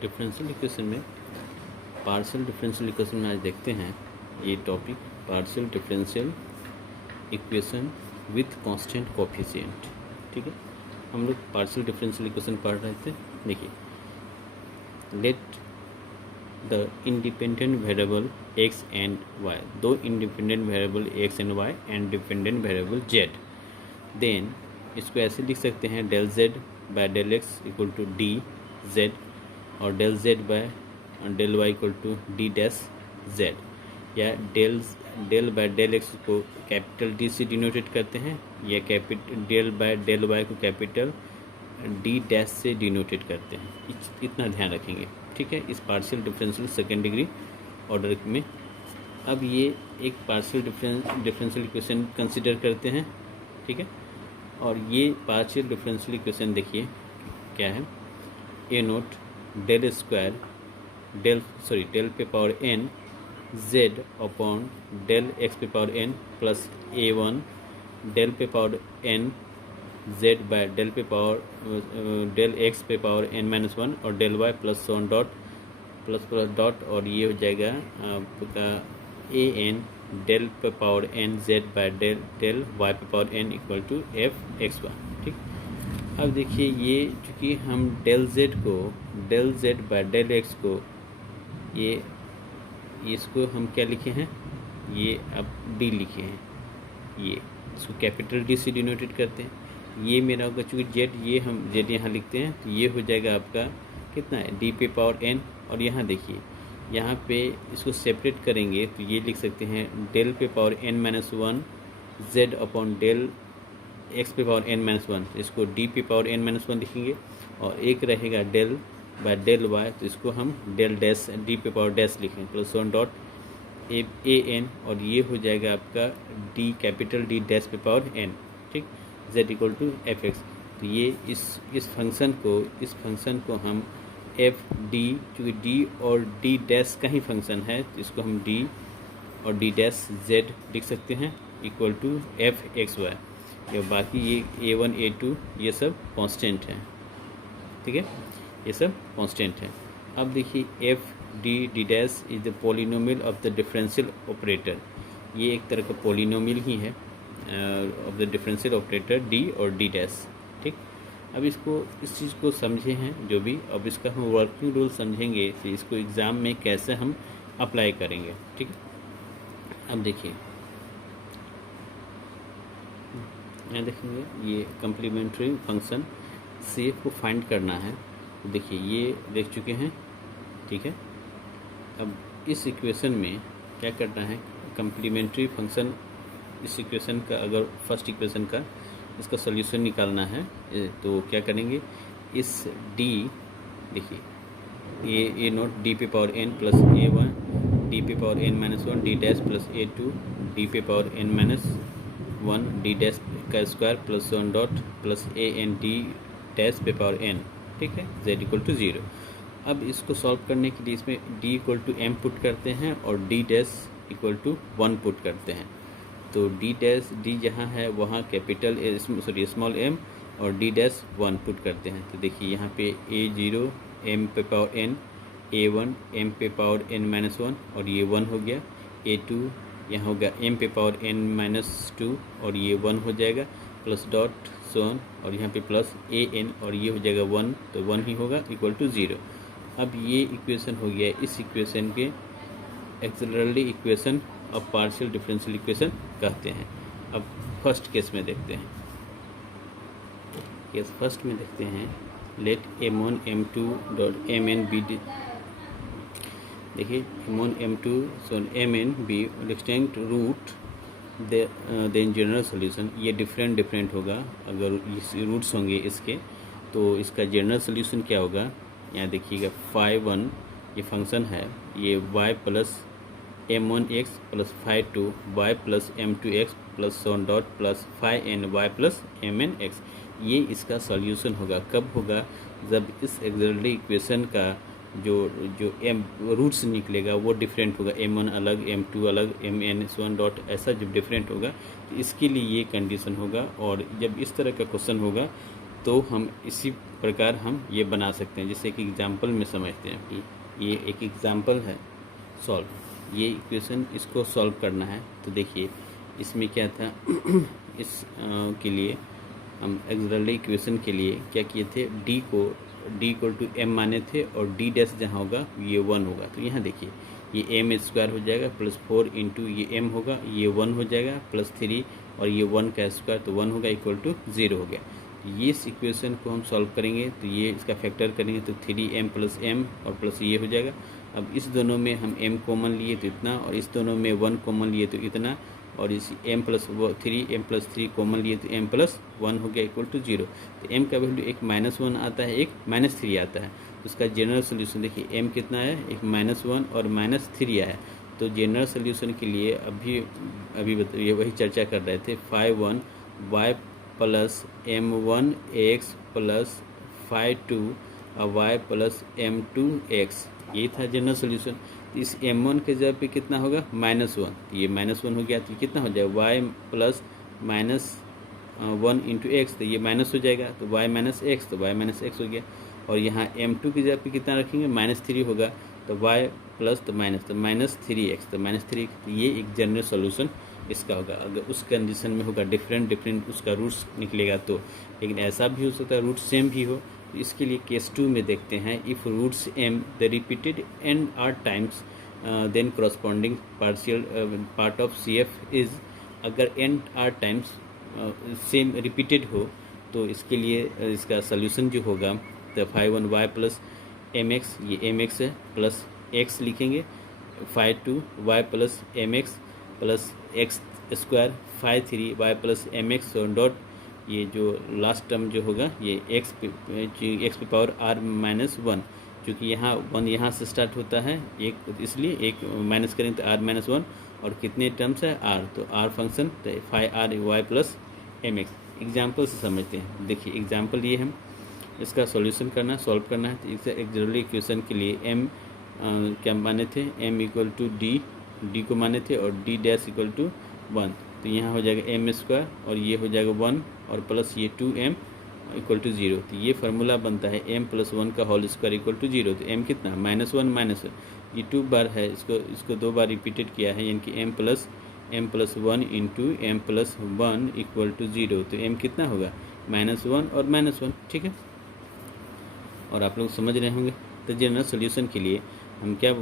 Differential equation में partial differential equation में आज देखते हैं ये topic partial differential equation with constant coefficient. ठीक है, हम लोग पार्शियल डिफरेंशियल इक्वेशन पढ़ रहे थे। देखिए, let the independent variable x and y, दो independent variable x and y and dependent variable z, then इसको ऐसे लिख सकते हैं del z by del x equal to D z और del z by del y equal to D dash z, या del by del x को capital D से denote करते हैं या capital del by del y को capital D dash से denote करते हैं। इतना ध्यान रखेंगे। ठीक है, इस partial differential second degree order में। अब ये एक पार्शियल डिफरेंशियल इक्वेशन कंसिडर करते हैं। ठीक है, और ये पार्शियल डिफरेंशियल इक्वेशन देखिए क्या है, a naught del square del पे power n z upon del x पे power n plus a1 del पे power n z by del पे पावर डेल एक्स पे पावर n माइनस 1 और del y plus one dot plus dot, और ये हो जाएगा आपका a n डेल पे power n z by del y पे power n equal to f x y। ठीक, अब देखिए ये चूँकि हम डेल z को del z by del x को ये इसको हम क्या लिखे हैं, ये अब d लिखे हैं, ये इसको कैपिटल D से डिनोटेट करते हैं। ये मेरा होगा चूँकि z, ये हम z यहाँ लिखते हैं तो ये हो जाएगा आपका कितना है d पे पावर n, और यहाँ देखिए यहाँ पे इसको सेपरेट करेंगे तो ये लिख सकते हैं डेल पे power n minus 1 z upon del x पे पावर n माइनस 1, इसको d पे पावर n माइनस 1 लिखेंगे, और एक रहेगा डेल बाय डेल y तो इसको हम डेल डैश d पे पावर डैश लिखेंगे plus one dot a n, और ये हो जाएगा आपका d कैपिटल D डैश पे पावर n। ठीक, z equal to F X. तो ये इस फंक्शन को हम एफ डी, चूँकि d और d डैश का ही फंक्शन है तो इसको हम d और d डैश z लिख सकते हैं equal to F X Y, या बाकी ये a1 a2 ये सब कांस्टेंट हैं। ठीक है, ये सब कांस्टेंट है। अब देखिए F D dash is the polynomial of the differential operator, ये एक तरह का पोलिनोमियल ही है of the differential operator D और डी डैश। ठीक, अब इस चीज़ को समझे हैं जो भी, अब इसका हम वर्किंग रूल समझेंगे कि इसको एग्ज़ाम में कैसे हम अप्लाई करेंगे। ठीक है, अब देखिए यहाँ देखेंगे ये कम्प्लीमेंट्री फंक्शन से को फाइंड करना है। देखिए ये देख चुके हैं। ठीक है, अब इस इक्वेशन में क्या करना है, कम्प्लीमेंट्री फंक्शन इस इक्वेशन का, अगर फर्स्ट इक्वेशन का इसका सॉल्यूशन निकालना है तो क्या करेंगे, इस d देखिए ए नोट d पे power n plus a1 d पे power n minus 1 d dash plus a2 d पे power n minus 1 d dash का square plus one dot plus a n d dash पे power n। ठीक है, z equal to 0। अब इसको solve करने के लिए इसमें d equal to m put करते हैं और d dash equal to 1 put करते हैं। तो d जहाँ है वहाँ कैपिटल स्मॉल m और d डैश 1 पुट करते हैं। तो देखिए यहाँ पे a0 m पे पावर n, a1 m पे पावर n माइनस 1 और ये 1 हो गया, a2 यहाँ होगा m पे पावर n माइनस 2 और ये 1 हो जाएगा, प्लस डॉट सोन और यहाँ पे प्लस an और ये हो जाएगा 1, तो 1 ही होगा इक्वल टू 0। अब ये इक्वेशन हो गया, इस इक्वेशन के axillary equation of partial differential equation कहते हैं। अब फर्स्ट केस में देखते हैं, केस फर्स्ट में देखते हैं late m1 m2 dot mn B, देखिए m1 m2 so mn be distinct root then general solution, ये डिफरेंट होगा। अगर ये रूट्स होंगे इसके तो इसका जनरल सॉल्यूशन क्या होगा, यहाँ देखिएगा फाई 1 ये फंक्शन है, ये y plus m1x plus phi 2 y plus m2x plus one dot plus phi n y plus mnx, ये इसका सॉल्यूशन होगा। कब होगा, जब इस एक्सिलरी इक्वेशन का जो m रूट्स निकलेगा वो डिफरेंट होगा, m1 अलग m2 अलग mn डॉट ऐसा जब डिफरेंट होगा तो इसके लिए ये कंडीशन होगा। और जब इस तरह का क्वेश्चन होगा तो हम इसी प्रकार हम ये बना सकते हैं। जैसे कि एग्जाम्पल में समझते हैं कि ये एक एग्जाम्पल है सॉल्व, ये इक्वेशन इसको सॉल्व करना है। तो देखिए इसमें क्या था इस के लिए हम एक्सलरी इक्वेशन के लिए क्या किए थे, डी को डी इक्वल टू एम माने थे और डी डैश जहाँ होगा ये 1 होगा। तो यहाँ देखिए ये एम स्क्वायर हो जाएगा प्लस 4 इंटू ये एम होगा, ये 1 हो जाएगा प्लस 3 और ये 1 का स्क्वायर तो 1 होगा इक्वल टू 0 हो गया। ये इस इक्वेशन को हम सॉल्व करेंगे तो ये इसका फैक्टर करेंगे तो 3m प्लस एम और प्लस ये हो जाएगा। अब इस दोनों में हम m कॉमन लिए तो इतना और इस दोनों में 1 कॉमन लिए तो इतना और इस m प्लस 3 कॉमन लिए तो m प्लस 1 हो गया इक्वल टू 0। तो m का वैल्यू एक -1 आता है, एक -3 आता है। तो उसका जनरल सोल्यूशन देखिए m कितना है, एक -1 और -3 आया है। तो जनरल सोल्यूशन के लिए अभी बताइए वही चर्चा कर रहे थे, 5 y plus m1 x plus 5 y plus m2 x, ये था जनरल सोल्यूशन। इस m1 के जगह पे कितना होगा -1, ये -1 हो गया तो कितना हो जाएगा y प्लस -1 इंटू एक्स, तो ये माइनस हो जाएगा तो y माइनस एक्स, तो y माइनस एक्स हो गया। और यहाँ m2 की जगह पे कितना रखेंगे -3 होगा तो y प्लस तो -3x, तो -3, तो ये एक जनरल सोल्यूशन इसका होगा। अगर उस कंडीशन में होगा डिफरेंट उसका रूट्स निकलेगा तो, लेकिन ऐसा भी हो सकता है रूट सेम भी हो। तो इसके लिए केस 2 में देखते हैं, if roots m the repeated n are times then corresponding partial part of CF is, अगर n are times same repeated हो तो इसके लिए इसका सोल्यूशन जो होगा तो 5 y प्लस mx, ये mx है प्लस x लिखेंगे, 5 y plus mx plus x square 5 y plus mx और डॉट ये जो लास्ट टर्म जो होगा ये x पे पावर r माइनस 1, क्योंकि यहाँ 1 यहाँ से स्टार्ट होता है एक, इसलिए एक माइनस करें तो r माइनस 1 और कितने टर्म्स है r, तो r फंक्शन तो 5r y plus mx। Example से समझते हैं, देखिए एग्जाम्पल ये हम इसका सॉल्यूशन करना सॉल्व करना है। तो एक जनरल इक्वेशन के लिए m क्या माने थे, m इक्वल टू डी को माने थे और d डैश इक्वल टू 1, तो यहाँ हो जाएगा m स्क्वायर और ये हो जाएगा 1 और प्लस ये 2m इक्वल टू 0। तो ये फार्मूला बनता है m प्लस 1 का होल स्क्वायर इक्वल टू 0। तो m कितना -1 ये 2 बार है, इसको 2 बार रिपीटेड किया है, यानी कि m plus 1 into m plus 1 equal to 0। तो m कितना होगा -1 और -1, ठीक है। और आप लोग समझ रहे होंगे। तो जनरल सोल्यूशन के लिए हम क्या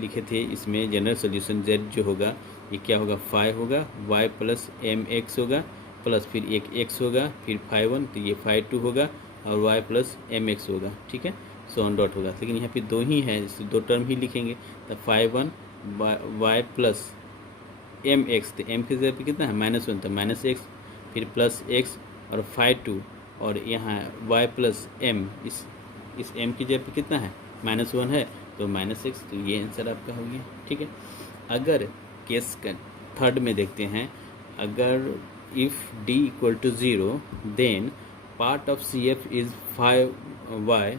लिखे थे, इसमें जनरल सोल्यूशन z जो होगा ये क्या होगा 5 होगा, y प्लस mx होगा प्लस फिर एक x होगा फिर 5 तो ये 5 होगा और y प्लस mx होगा, ठीक है, सो ऑन डॉट होगा। लेकिन यहाँ पे 2 ही है, इस 2 टर्म ही लिखेंगे। तो 5 y प्लस mx, तो m की जगह पे कितना है -1 तो -x फिर प्लस x और 5 और यहाँ y प्लस m, इस m की जगह पे कितना है -1 है तो -x, तो ये आंसर आपका हो गया, ठीक है। अगर केस का थर्ड में देखते हैं, अगर if d equal to 0 then part of CF is 5y,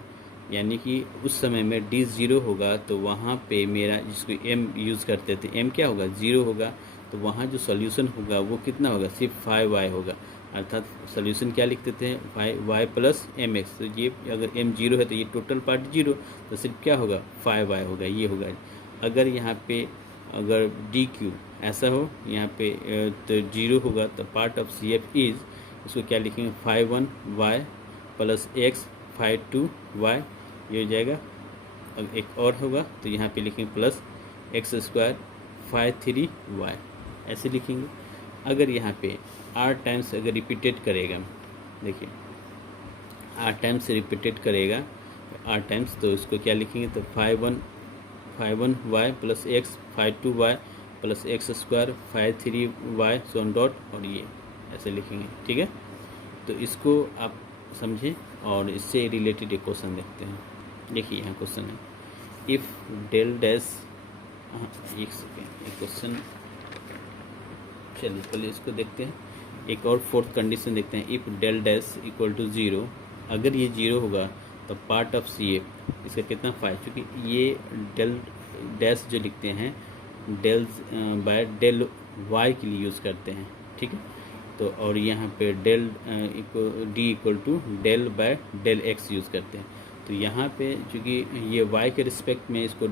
यानी कि उस समय में d 0 होगा तो वहाँ पे मेरा जिसको m यूज़ करते थे m क्या होगा 0 होगा, तो वहाँ जो सॉल्यूशन होगा वो कितना होगा सिर्फ 5y होगा। अर्थात सोल्यूशन क्या लिखते थे y प्लस mx, तो ये अगर m 0 है तो ये टोटल पार्ट 0, तो सिर्फ क्या होगा 5y होगा, ये होगा। अगर यहाँ पे अगर dq ऐसा हो यहाँ पे तो 0 होगा तो पार्ट ऑफ CF इज़, इसको क्या लिखेंगे 5y प्लस x 5y, ये हो जाएगा। एक और होगा तो यहाँ पे लिखेंगे प्लस x स्क्वायर 3y, ऐसे लिखेंगे। अगर यहाँ पे r टाइम्स अगर रिपीटेड करेगा, देखिए r टाइम्स रिपीटेड करेगा r टाइम्स, तो इसको क्या लिखेंगे तो 5y plus x 5y plus x square 3y so on dot, और ये ऐसे लिखेंगे, ठीक है। तो इसको आप समझें और इससे रिलेटेड एक क्वेश्चन देखते हैं। देखिए यहाँ क्वेश्चन है, इफ़ डेल डैश, एक सेकेंड एक क्वेश्चन, चलिए पहले इसको देखते हैं। एक और फोर्थ कंडीशन देखते हैं, if del dash equal to 0, अगर ये 0 होगा तो पार्ट ऑफ CF इसका कितना 5, क्योंकि ये डेल डैश जो लिखते हैं डेल बाय डेल y के लिए यूज़ करते हैं, ठीक है। तो और यहाँ पे del D equal to del by del X use करते हैं। तो यहाँ पे चूँकि ये y के रिस्पेक्ट में इसको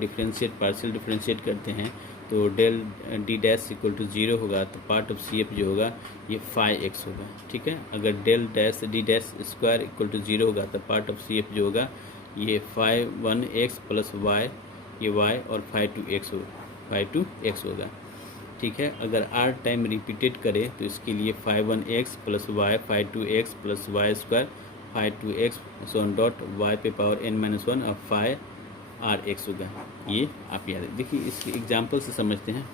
पार्शियल डिफ्रेंशिएट करते हैं, तो del D dash equal to 0 होगा, तो पार्ट ऑफ सी एफ जो होगा ये फाई एक्स होगा। ठीक है, अगर del dash D dash square equal to 0 होगा तो पार्ट ऑफ सी एफ जो होगा ये फाई 1 एक्स प्लस वाई, ये y और फाई 2 एक्स होगा, फाई 2 एक्स होगा। ठीक है, अगर r टाइम रिपीटेड करे तो इसके लिए phi 1 x plus y, phi 2 x plus y square, phi 2 x सोन डॉट वाई पे पावर n-1 और फाई आर एक्स होगा। ये आप याद देखिए, इस एग्जाम्पल से समझते हैं,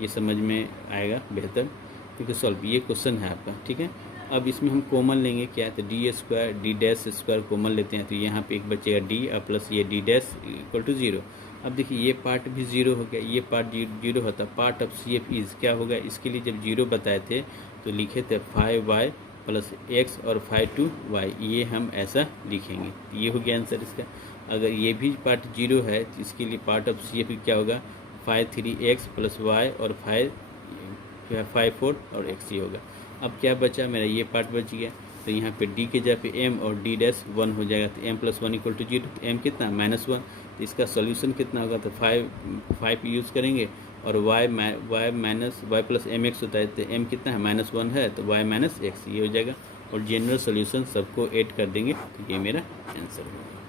ये समझ में आएगा बेहतर, क्योंकि सॉल्व ये क्वेश्चन है आपका। ठीक है, अब इसमें हम कॉमन लेंगे क्या है, तो D square D dash square common लेते हैं, तो यहाँ पे एक बचेगा डी और प्लस ये डी डैश इक्वल टू 0। अब देखिए ये पार्ट भी 0 हो गया, ये पार्ट 0 होता, part of C F is क्या होगा, इसके लिए जब 0 बताए थे तो लिखे थे फाई वाई प्लस एक्स और फाई 2 वाई, ये हम ऐसा लिखेंगे। ये हो गया आंसर इसका। अगर ये भी पार्ट 0 है तो इसके लिए पार्ट ऑफ सी एफ क्या होगा, फाई 3 एक्स प्लस वाई और फाई 4 और एक्स, ये होगा। अब क्या बचा मेरा, ये पार्ट बच गया, तो यहाँ पे d के जगह पे m और d डैश 1 हो जाएगा, तो m प्लस 1 इक्वल टू 0, तो m कितना -1, तो इसका सोल्यूशन कितना होगा, तो 5 यूज़ करेंगे और y minus y plus M X होता है, तो m कितना है -1 है, तो y माइनस एक्स, ये हो जाएगा। और जनरल सोल्यूशन सबको ऐड कर देंगे, तो ये मेरा आंसर होगा।